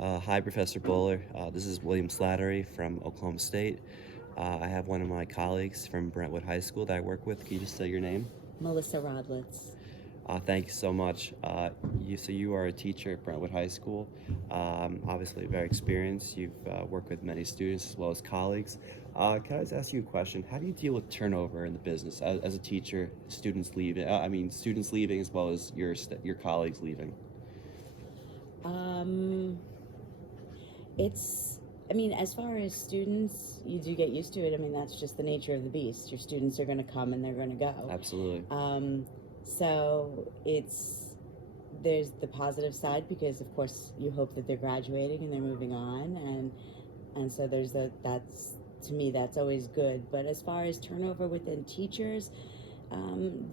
Hi, Professor Bowler. This is William Slattery from Oklahoma State. I have one of my colleagues from Brentwood High School that I work with. Can you just say your name? Melissa Rodlitz. Thank you so much. So you are a teacher at Brentwood High School. Obviously, very experienced. You've worked with many students as well as colleagues. Can I just ask you a question? How do you deal with turnover in the business as a teacher? Students leaving. Students leaving as well as your colleagues leaving. Um, it's, as far as students, you do get used to it. That's just the nature of the beast. Your students are going to come and they're going to go. Absolutely. So there's the positive side because, of course, you hope that they're graduating and they're moving on. And so that's, to me, that's always good. But as far as turnover within teachers,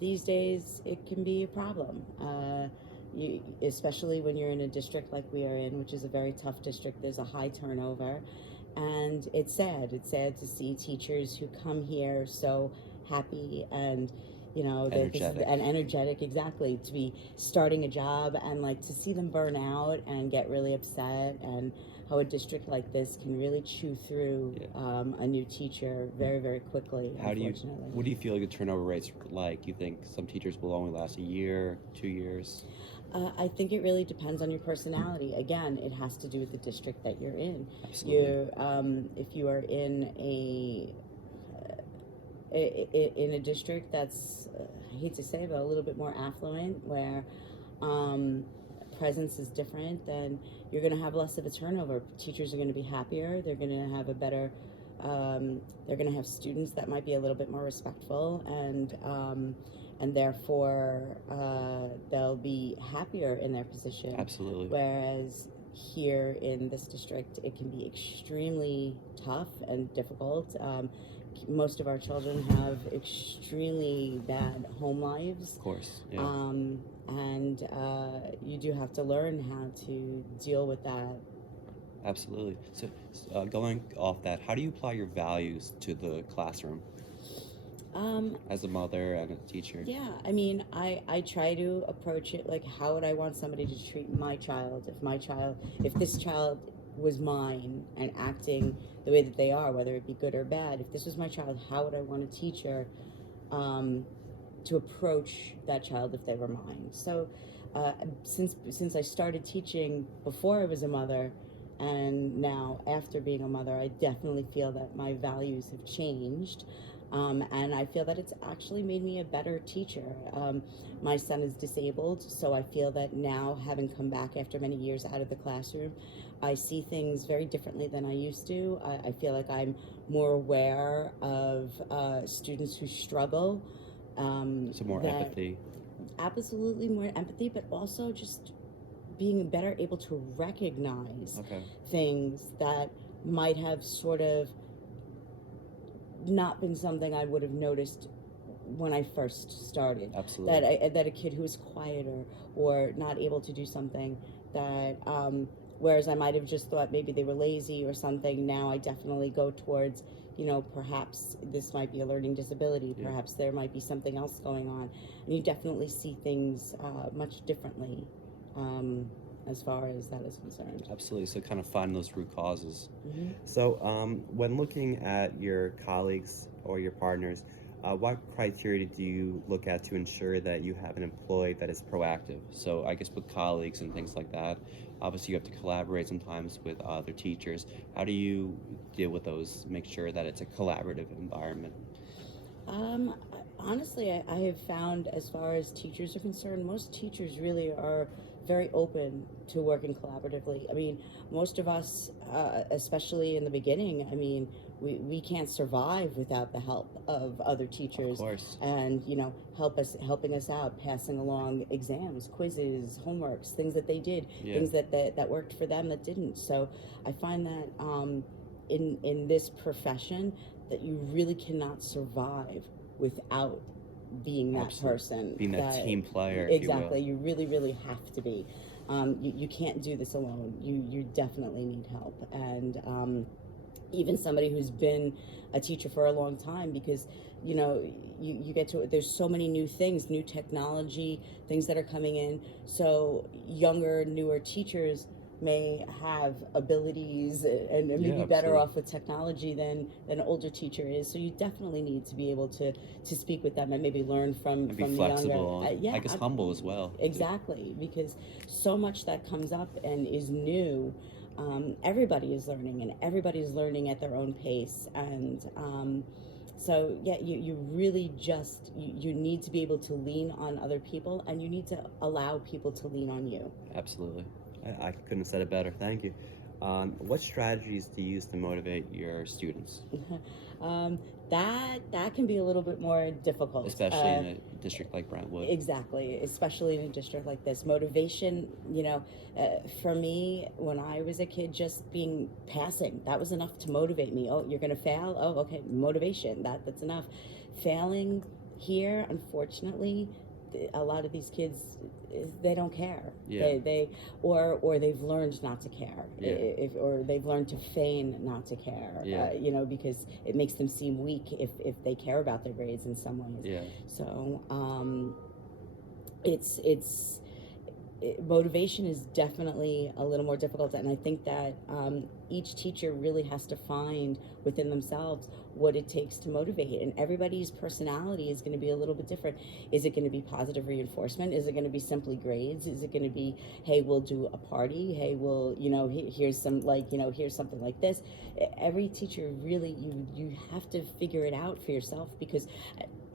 these days it can be a problem. Especially when you're in a district like we are in, which is a very tough district. There's a high turnover, and it's sad. It's sad to see teachers who come here so happy and energetic, exactly, to be starting a job, and like to see them burn out and get really upset, and how a district like this can really chew through a new teacher very, very quickly. What do you feel like the turnover rates like? You think some teachers will only last a year, 2 years? I think it really depends on your personality. Again, it has to do with the district that you're in. Absolutely. If you are in a district that's, I hate to say it, but a little bit more affluent, where presence is different, then you're going to have less of a turnover. Teachers are going to be happier. They're going to have a better, they're going to have students that might be a little bit more respectful, and therefore they'll be happier in their position. Absolutely. Whereas here in this district, it can be extremely tough and difficult. Most of our children have extremely bad home lives. Of course, yeah. And you do have to learn how to deal with that. Absolutely. So, going off that, how do you apply your values to the classroom? As a mother and a teacher? Yeah, I try to approach it like, how would I want somebody to treat my child? If this child was mine and acting the way that they are, whether it be good or bad, if this was my child, how would I want a teacher to approach that child if they were mine? So since I started teaching before I was a mother, and now after being a mother, I definitely feel that my values have changed. And I feel that it's actually made me a better teacher. My son is disabled, so I feel that now, having come back after many years out of the classroom, I see things very differently than I used to. I feel like I'm more aware of students who struggle. So more empathy. Absolutely more empathy, but also just being better able to recognize things that might have sort of not been something I would have noticed when I first started. Absolutely. That a kid who is quieter or not able to do something, that whereas I might have just thought maybe they were lazy or something, now I definitely go towards, perhaps this might be a learning disability, perhaps there might be something else going on, and you definitely see things much differently. As far as that is concerned. Absolutely. So kind of find those root causes. Mm-hmm. So when looking at your colleagues or your partners, what criteria do you look at to ensure that you have an employee that is proactive? So I guess with colleagues and things like that, obviously you have to collaborate sometimes with other teachers. How do you deal with those, make sure that it's a collaborative environment? Honestly, I have found, as far as teachers are concerned, most teachers really are very open to working collaboratively. Most of us, especially in the beginning, we can't survive without the help of other teachers. Of course. And, helping us out, passing along exams, quizzes, homeworks, things that they did, things that worked for them that didn't. So I find that in this profession, that you really cannot survive without being that person. Being that team player. Exactly. You really, really have to be. You can't do this alone. You definitely need help. And even somebody who's been a teacher for a long time, because you know you get to, there's so many new things, new technology, things that are coming in. So younger, newer teachers may have abilities and Yeah, maybe better absolutely. off with technology than an older teacher is. So you definitely need to be able to speak with them and maybe learn And be from the younger. flexible and I Yeah, guess humble as well. exactly, because so much that comes up and is new. Everybody is learning, and everybody's learning at their own pace. And so yeah, you really just you need to be able to lean on other people, and you need to allow people to lean on you. Absolutely. I couldn't have said it better. Thank you. What strategies do you use to motivate your students, um, that can be a little bit more difficult. especially in a district like Brentwood? Exactly, especially in a district like this. Motivation, for me, when I was a kid, just being passing, that was enough to motivate me. Oh, you're gonna fail? Oh, okay, motivation. That's enough. Failing here, unfortunately, a lot of these kids, they don't care. Yeah. They or they've learned not to care. Yeah. Or they've learned to feign not to care. Yeah. Because it makes them seem weak if they care about their grades in some ways. Yeah. So it's motivation is definitely a little more difficult, and I think that each teacher really has to find within themselves what it takes to motivate, and everybody's personality is going to be a little bit different. Is it going to be positive reinforcement? Is it going to be simply grades? Is it going to be, hey, we'll do a party, hey, we'll, here's some, here's something like this. Every teacher really, you have to figure it out for yourself, because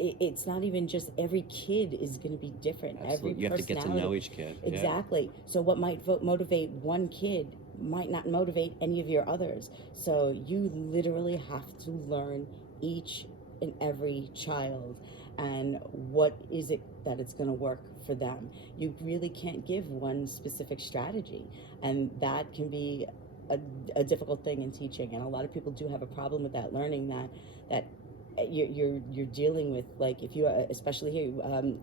it's not even just, every kid is going to be different. Absolutely. Every You have to get to know each kid. Yeah. Exactly. So what might motivate one kid might not motivate any of your others. So you literally have to learn each and every child, and what is it that it's going to work for them. You really can't give one specific strategy, and that can be a difficult thing in teaching. And a lot of people do have a problem with that, learning that you're dealing with, like, if you especially here,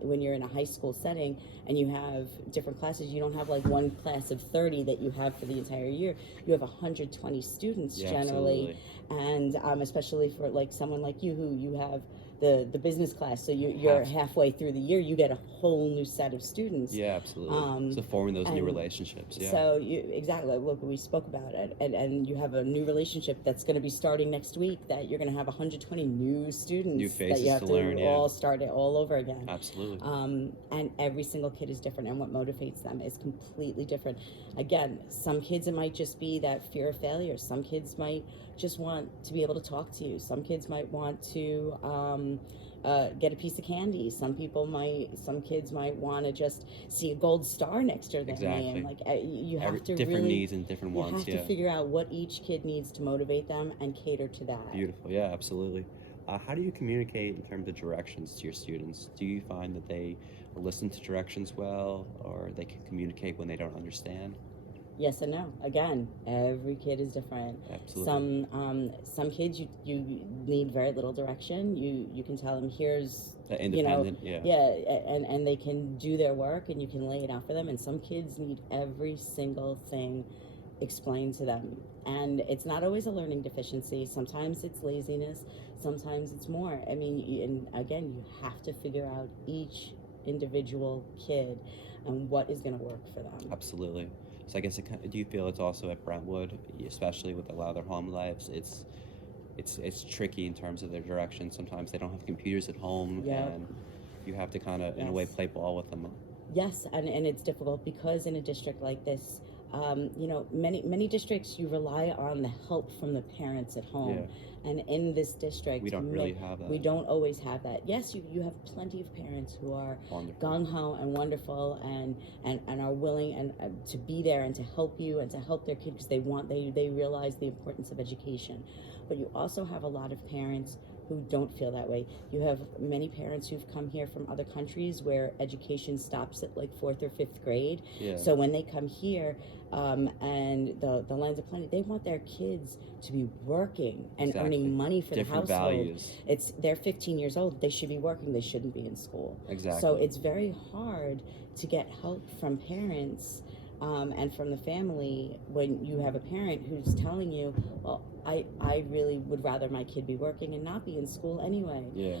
when you're in a high school setting and you have different classes, you don't have like one class of 30 that you have for the entire year. You have 120 students, Yeah, generally. absolutely. And especially for like someone like you, who you have the business class, so you're halfway through the year, you get a whole new set of students. Yeah, absolutely. So forming those new and relationships. Yeah. So exactly, look, we spoke about it, and you have a new relationship that's going to be starting next week, that you're going to have 120 new students, New faces that you have to to learn, yeah. all start it all over again. Absolutely. And every single kid is different, and what motivates them is completely different. Again, some kids, it might just be that fear of failure. Some kids might just want to be able to talk to you. Some kids might want to get a piece of candy. Some kids might want to just see a gold star next to their name. Like, you have to different really, needs and different wants. You have to figure out what each kid needs to motivate them and cater to that. Beautiful. Yeah, absolutely. How do you communicate in terms of directions to your students? Do you find that they listen to directions well, or they can communicate when they don't understand? Yes and no. Again, every kid is different. Absolutely. Some kids, you need very little direction. You can tell them, here's, independent. and they can do their work, and you can lay it out for them. And some kids need every single thing explained to them, and it's not always a learning deficiency. Sometimes it's laziness. Sometimes it's more. I mean, and again, you have to figure out each individual kid and what is going to work for them. Absolutely. So I guess do you feel it's also at Brentwood, especially with a lot of their home lives, it's tricky in terms of their direction. Sometimes they don't have computers at home, and you have to kind of, in a way, play ball with them. Yes, and it's difficult, because in a district like this, many districts, you rely on the help from the parents at home. Yeah. And in this district, we don't really have that. We don't always have that. Yes, you have plenty of parents who are gung-ho and wonderful, and are willing and to be there and to help you and to help their kids, because they realize the importance of education. But you also have a lot of parents who don't feel that way. You have many parents who've come here from other countries where education stops at like 4th or 5th grade. Yeah. So when they come here, and the Lands of Plenty, they want their kids to be working and earning money for different the household. Values. They're 15 years old. They should be working. They shouldn't be in school. Exactly. So it's very hard to get help from parents and from the family, when you have a parent who's telling you, well, I really would rather my kid be working and not be in school anyway. Yeah.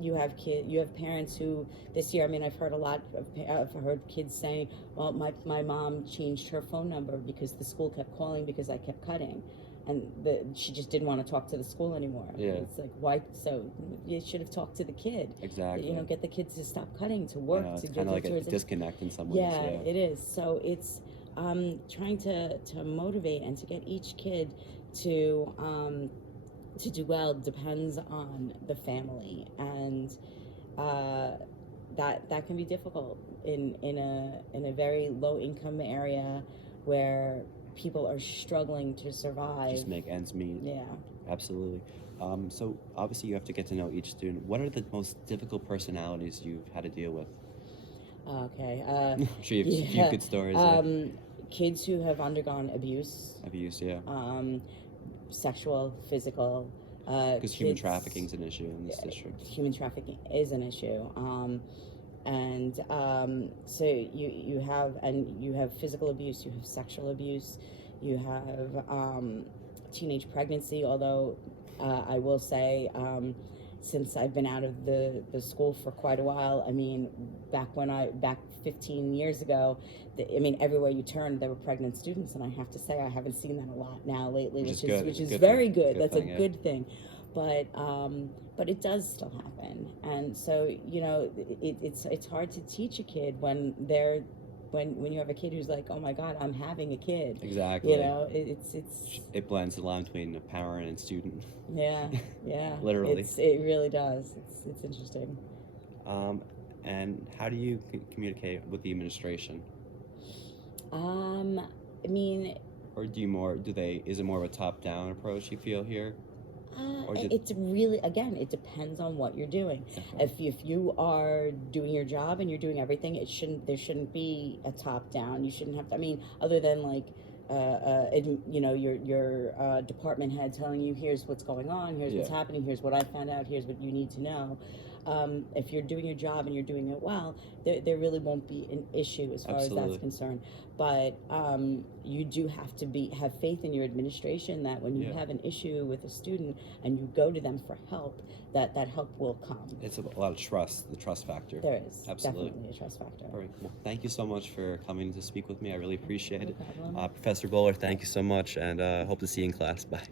You have parents who this year, I mean, I've heard a lot of, I've heard kids saying, well, my mom changed her phone number because the school kept calling because I kept cutting. And she just didn't want to talk to the school anymore. Yeah. It's like, why? So you should have talked to the kid. Exactly. You know, get the kids to stop cutting, to work, It's to kind of like a disconnect in some ways. Yeah, it is. So it's trying to motivate and to get each kid to do well depends on the family, and that can be difficult in a very low income area where people are struggling to survive. Just make ends meet. Yeah. Absolutely. So obviously you have to get to know each student. What are the most difficult personalities you've had to deal with? Okay. I'm sure you have a few good stories. Kids who have undergone abuse. Abuse, yeah. Sexual, physical. Because human trafficking is an issue in this district. Human trafficking is an issue. So you have physical abuse, you have sexual abuse, you have teenage pregnancy. Although I will say, since I've been out of the school for quite a while, I mean, back 15 years ago, I mean, everywhere you turned, there were pregnant students, and I have to say I haven't seen that a lot now lately, which is very good. That's a good thing. But it does still happen, and so it's hard to teach a kid when you have a kid who's like, oh my God, I'm having a kid. Exactly. It blends the line between a parent and student. Yeah. Literally. It really does. It's interesting. And how do you communicate with the administration? I mean, or is it more of a top-down approach you feel here? It's really, again, it depends on what you're doing. Okay. If you are doing your job and you're doing everything, there shouldn't be a top down. You shouldn't have to, I mean, other than like your department head telling you, here's what's going on, here's what's happening, here's what I found out, here's what you need to know. If you're doing your job and you're doing it well, there really won't be an issue as far as that's concerned. But you do have to have faith in your administration that when you have an issue with a student and you go to them for help, that help will come. It's a lot of trust, the trust factor. There is absolutely definitely a trust factor. All right. Well, thank you so much for coming to speak with me. I really appreciate it. No problem. Professor Bowler, thank you so much, and hope to see you in class. Bye.